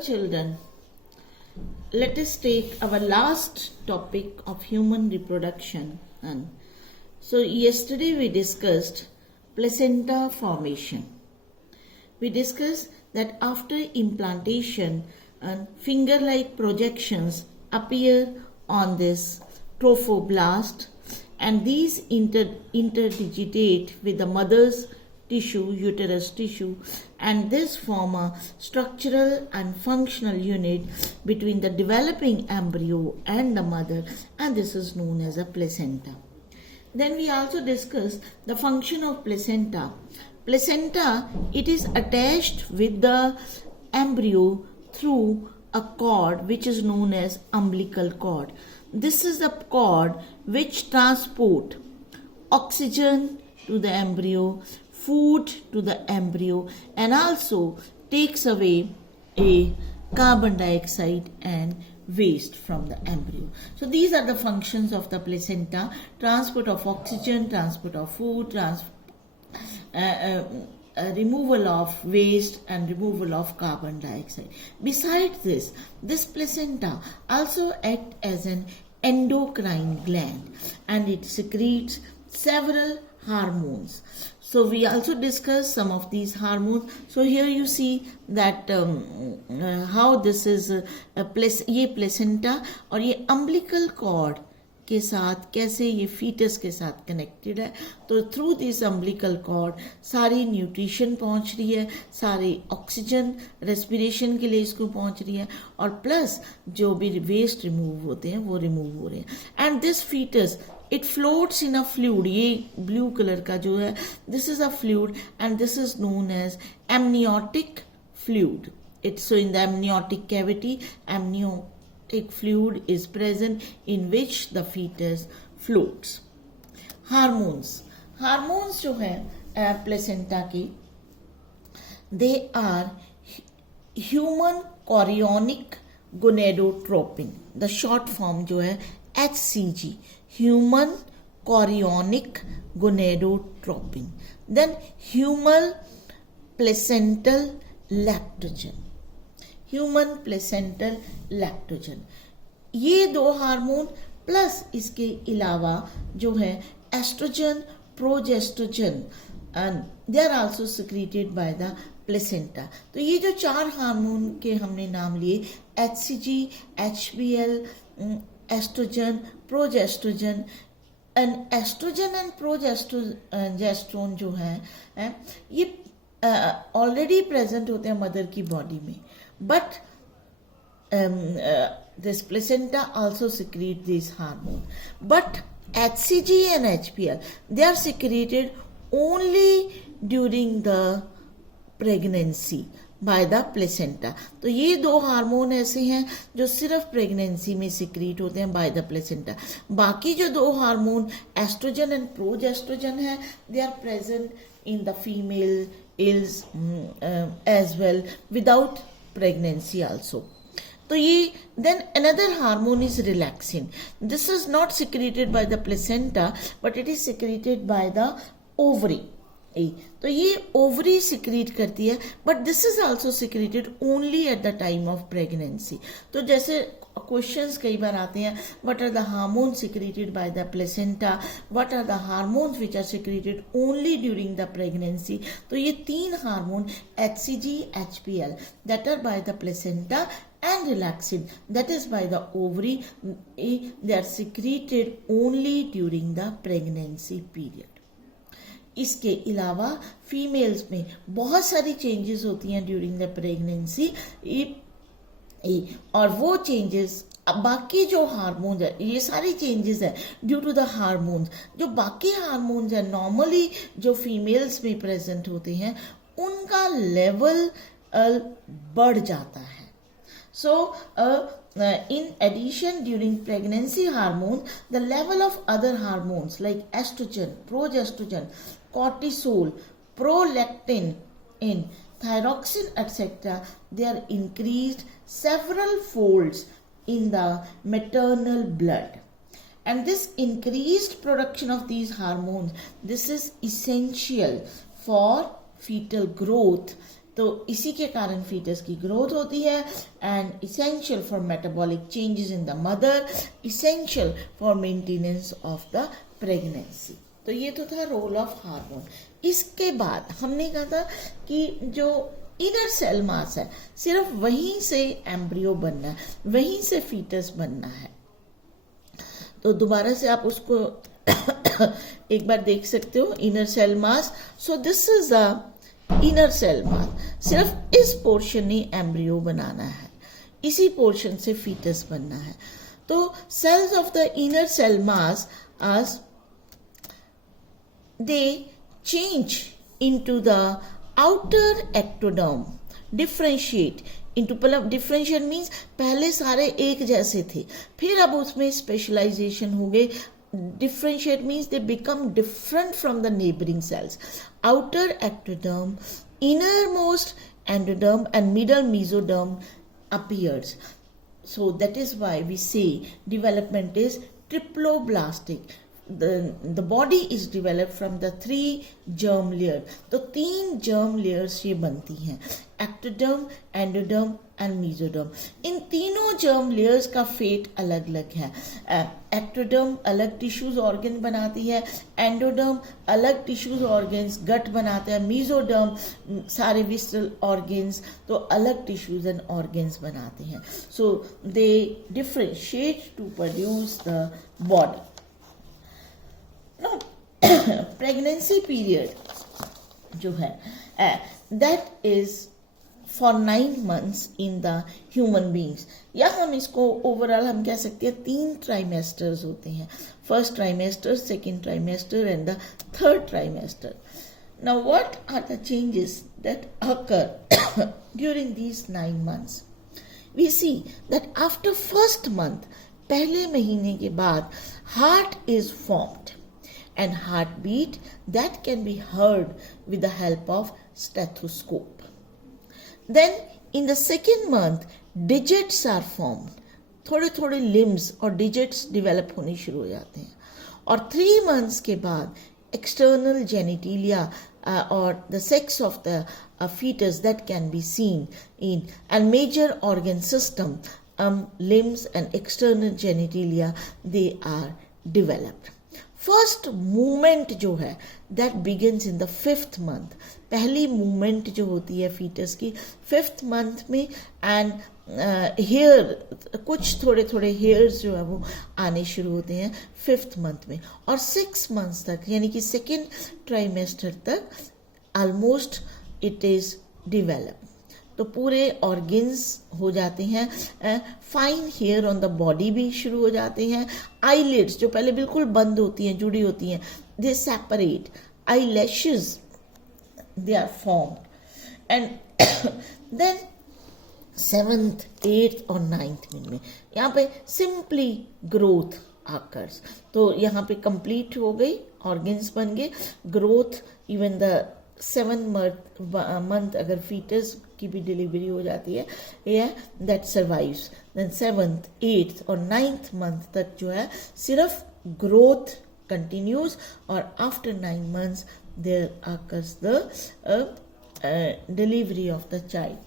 Children, let us take our last topic of human reproduction. And so, yesterday we discussed placenta formation. We discussed that after implantation, finger-like projections appear on this trophoblast, and these interdigitate with the mother's tissue, uterus tissue, and this form a structural and functional unit between the developing embryo and the mother, and this is known as a placenta. Then we also discussed the function of placenta. Placenta, it is attached with the embryo through a cord which is known as umbilical cord. This is the cord which transport oxygen to the embryo, food to the embryo, and also takes away a carbon dioxide and waste from the embryo. So these are the functions of the placenta: transport of oxygen, transport of food, removal of waste, and removal of carbon dioxide. Besides this, this placenta also acts as an endocrine gland, and it secretes several hormones. So we also discussed some of these hormones. So here you see that how this is ये placenta और ये umbilical cord के साथ कैसे ये fetus के साथ connected है. तो through this umbilical cord सारी nutrition पहुंच रही है, सारी oxygen respiration के लिए इसको पहुंच रही है, और plus जो भी waste remove होते हैं वो remove हो रहे हैं. And this fetus, it floats in a fluid. ये blue color का जो है, this is a fluid, and this is known as amniotic fluid. So in the amniotic cavity, amniotic fluid is present in which the fetus floats. Hormones जो है placenta की, they are human chorionic gonadotropin. The short form जो है HCG, human chorionic gonadotropin. Then human placental lactogen. Human placental lactogen. ये दो hormone plus इसके अलावा जो है estrogen, progesterone, and they are also secreted by the placenta. तो ये जो चार हार्मोन के हमने नाम लिए, HCG, HBL, estrogen, progesterone, and estrogen and progesterone जो है ये ऑलरेडी प्रेजेंट होते हैं मदर की बॉडी में, but this placenta also secrete these hormones. But HCG and HPL, they are secreted only during the pregnancy by the placenta. तो ये दो हार्मोन ऐसे हैं जो सिर्फ प्रेगनेंसी में सिक्रीट होते हैं by the placenta. बाकी जो दो हार्मोन एस्ट्रोजन एंड प्रोजेस्ट्रोजन है, they are present in the female is as well without pregnancy also. तो ये then another hormone is relaxin. This is not secreted by the placenta, but it is secreted by the ovary. तो ये ovary secrete करती है, but this is also secreted only at the time of pregnancy. तो जैसे questions कई बार आते हैं, what are the hormone secreted by the placenta, what are the hormones which are secreted only during the pregnancy. तो ये तीन hormone HCG, HPL that are by the placenta and relaxin that is by the ovary, they are secreted only during the pregnancy period. इसके अलावा females में बहुत सारी changes होती हैं ड्यूरिंग द प्रेगनेंसी, और वो चेंजेस बाकी जो हार्मोन्स है, ये सारी चेंजेस है ड्यू टू द हार्मोन्स. जो बाकी हार्मोन्स है नॉर्मली जो फीमेल्स में प्रेजेंट होते हैं, उनका लेवल बढ़ जाता है. So, in addition, during pregnancy hormones, the level of other hormones like estrogen, progesterone, cortisol, prolactin, thyroxine, etc., they are increased several folds in the maternal blood. And this increased production of these hormones, this is essential for fetal growth तो इसी के कारण foetus की growth होती है and essential for metabolic changes in the mother, essential for maintenance of the pregnancy. तो ये तो था रोल ऑफ हार्मोन। इसके बाद हमने कहा था कि जो इनर सेल मास है सिर्फ वहीं से एम्ब्रियो बनना है, वहीं से फीटस बनना है। तो दोबारा से आप उसको एक बार देख सकते हो, inner cell mass. So this is the inner cell mass. सिर्फ इस पोर्शन ही एम्ब्रियो बनाना है, इसी पोर्शन से फीटस बनना है। तो cells of the inner cell mass as they change into the outer ectoderm, differentiate into, मतलब differentiate means पहले सारे एक जैसे थे, फिर अब उसमें स्पेशलाइजेशन हो गए। differentiate means they become different from the neighboring cells. Outer ectoderm, innermost endoderm and middle mesoderm appears. So that is why we say development is triploblastic. The body is developed from the 3 germ layers. तो 3 germ layers ये बनती हैं, ectoderm, endoderm and mesoderm. इन तीनों germ layers का fate अलग अलग है। ectoderm अलग टिश्यूज ऑर्गन बनाती है, endoderm अलग टिश्यूज ऑर्गन्स गट बनाते हैं, mesoderm सारे विसरल ऑर्गन्स तो अलग टिश्यूज एंड ऑर्गन्स बनाते हैं। So they differentiate to produce the body. Now, pregnancy period जो है that is for 9 months in the human beings, या हम इसको ओवरऑल हम कह सकते हैं 3 ट्राइमेस्टर्स होते हैं, first trimester, second trimester and the third trimester. Now what are the changes that occur during these 9 months? We see that after first month, पहले महीने के बाद heart is formed and heartbeat that can be heard with the help of stethoscope. Then in the second month digits are formed, थोड़े थोड़े limbs और digits develop होने शुरू हो जाते हैं, और 3 months के बाद external genitalia or the sex of the fetus that can be seen in, and major organ system, limbs and external genitalia, they are developed. First movement जो है that begins in the 5th month. पहली movement जो होती है foetus की 5th month में, and hair कुछ थोड़े थोड़े हेयर्स जो है वो आने शुरू होते हैं 5th month में, और 6 months तक यानी कि सेकेंड ट्राइमेस्टर तक ऑलमोस्ट इट इज डेवलप. तो पूरे ऑर्गन्स हो जाते हैं, fine hair on the body भी शुरू हो जाते हैं, आईलिड्स जो पहले बिल्कुल बंद होती हैं, जुड़ी होती हैं, they separate, eye lashes they are formed, and then 7th, 8th और 9th में यहाँ पे सिंपली ग्रोथ आकर्स. तो यहाँ पे कंप्लीट हो गई, ऑर्गन्स बन गए, growth even the 7th month अगर फीटस की भी डिलीवरी हो जाती है, या that survives. Then 7th, 8th और 9th month तक जो है सिर्फ ग्रोथ कंटिन्यूज, और after 9 months there occurs the delivery of the child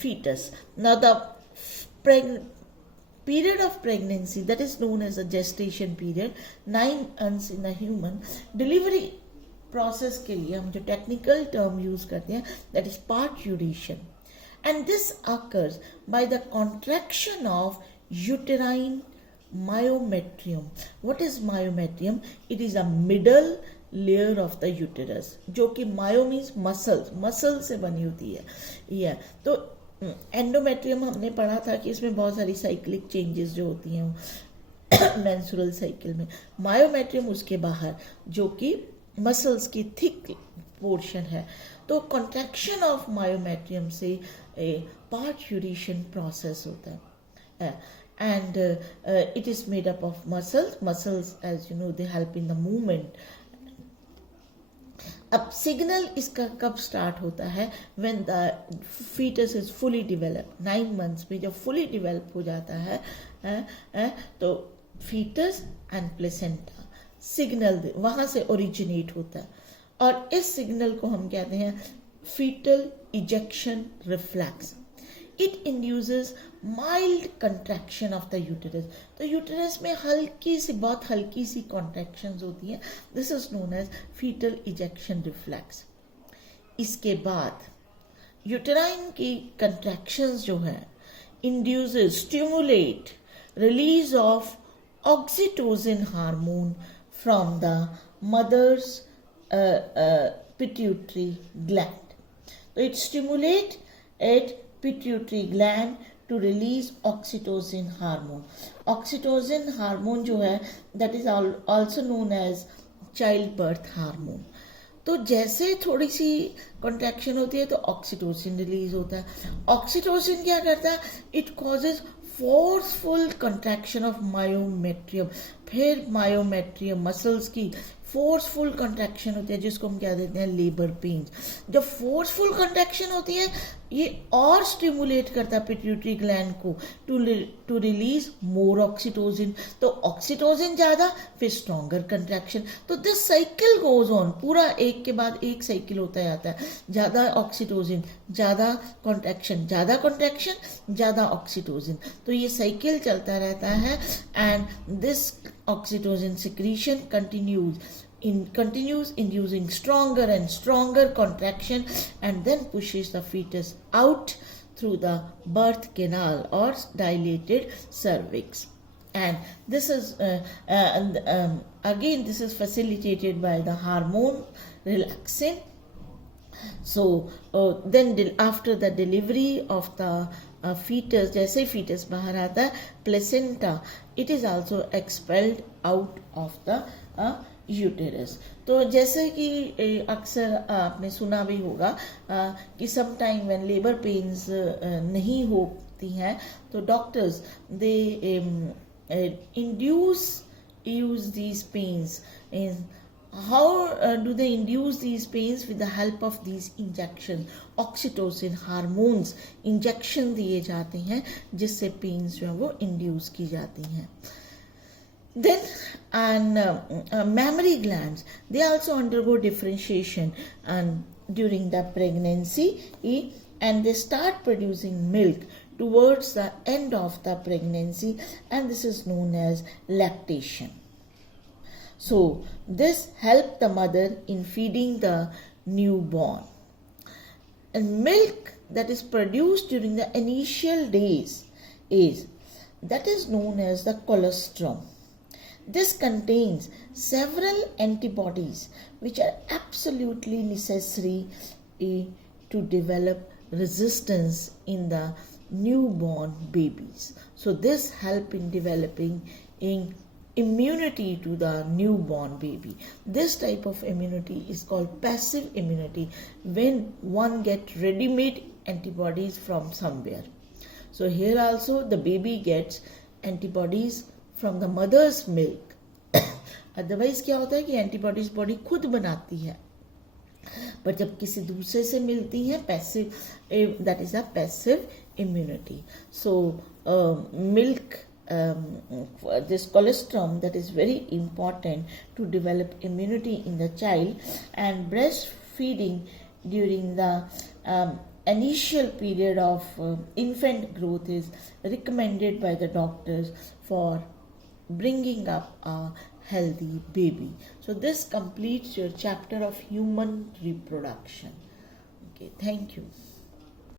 fetus. Now the period of pregnancy, that is known as a gestation period, 9 months in a human. Delivery process के लिए हम जो technical term use करते हैं that is parturition, and this occurs by the contraction of uterine myometrium. What is myometrium? It is a middle layer of the uterus, जो कि myo means muscle से बनी होती है. yeah. तो एंडोमेट्रियम हमने पढ़ा था कि इसमें बहुत सारी साइक्लिक चेंजेस जो होती हैं मेंस्ट्रुअल साइकिल में. मायोमेट्रियम उसके बाहर जो कि मसल्स की थिक पोर्शन है. तो कॉन्ट्रैक्शन ऑफ मायोमेट्रियम से पार्ट्यूरेशन प्रोसेस होता है, and it is made up of muscles as you know they help in the movement. अब सिग्नल इसका कब स्टार्ट होता है? When the foetus is fully develop. 9 months में जब फुली डेवलप हो जाता है तो फीटस एंड प्लेसेंटा सिग्नल वहां से ओरिजिनेट होता है, और इस सिग्नल को हम कहते हैं fetal ejection reflex. It induces mild contraction of the uterus. तो यूटरस में हल्की सी, बहुत हल्की सी कॉन्ट्रैक्शंस होती हैं. This is known as fetal ejection reflex. इसके बाद यूटराइन की कंट्रैक्शंस जो है induces, stimulate release of oxytocin hormone from the mother's pituitary gland. So it stimulates at pituitary gland to release oxytocin hormone. Oxytocin hormone जो है that is also known as childbirth hormone. तो जैसे थोड़ी सी contraction होती है तो oxytocin release होता है. ऑक्सीटोसिन क्या करता है? It causes forceful contraction of myometrium. फिर मायोमेट्रियम मसल्स की फोर्सफुल कंट्रैक्शन होती है जिसको हम क्या देते हैं, लेबर पेन्स. जब फोर्सफुल कंट्रैक्शन होती है ये और स्टिमुलेट करता है पिट्यूटरी ग्लैंड को टू रिलीज मोर ऑक्सीटोसिन. तो ऑक्सीटोसिन ज्यादा, फिर स्ट्रॉन्गर कंट्रैक्शन. तो दिस साइकिल गोज ऑन, पूरा एक के बाद एक साइकिल होता जाता है. ज्यादा ऑक्सीटोसिन, ज्यादा कॉन्ट्रैक्शन, ज्यादा कॉन्ट्रैक्शन, ज्यादा ऑक्सीटोसिन. तो ये साइकिल चलता रहता है. And this oxytocin secretion continues inducing stronger and stronger contraction and then pushes the fetus out through the birth canal or dilated cervix. And this is again this is facilitated by the hormone relaxin. So then after the delivery of the fetus, जैसे fetus बाहर आता है, placenta, it is also expelled out of the uterus. तो जैसे कि अक्सर आपने सुना भी होगा कि sometime when labor pains नहीं होती हैं तो doctors they use these pains in. How do they induce these pains? With the help of these injections. Oxytocin hormones injection दिए जाते हैं जिससे पेन्स जो है वो इंड्यूस की जाती हैं. Then and mammary glands, they also undergo differentiation and during the pregnancy and they start producing milk towards the end of the pregnancy and this is known as lactation. So this helps the mother in feeding the newborn. And milk that is produced during the initial days is known as the colostrum. This contains several antibodies which are absolutely necessary to develop resistance in the newborn babies. So this helps in developing immunity to the newborn baby. This type of immunity is called passive immunity when one gets ready-made antibodies from somewhere. So here also the baby gets antibodies from the mother's milk. Otherwise क्या होता है कि antibodies body खुद बनाती है, पर जब किसी दूसरे से मिलती है passive, that is a passive immunity. So milk, this colostrum, that is very important to develop immunity in the child. And breastfeeding during the initial period of infant growth is recommended by the doctors for bringing up a healthy baby. So this completes your chapter of human reproduction. Okay, thank you.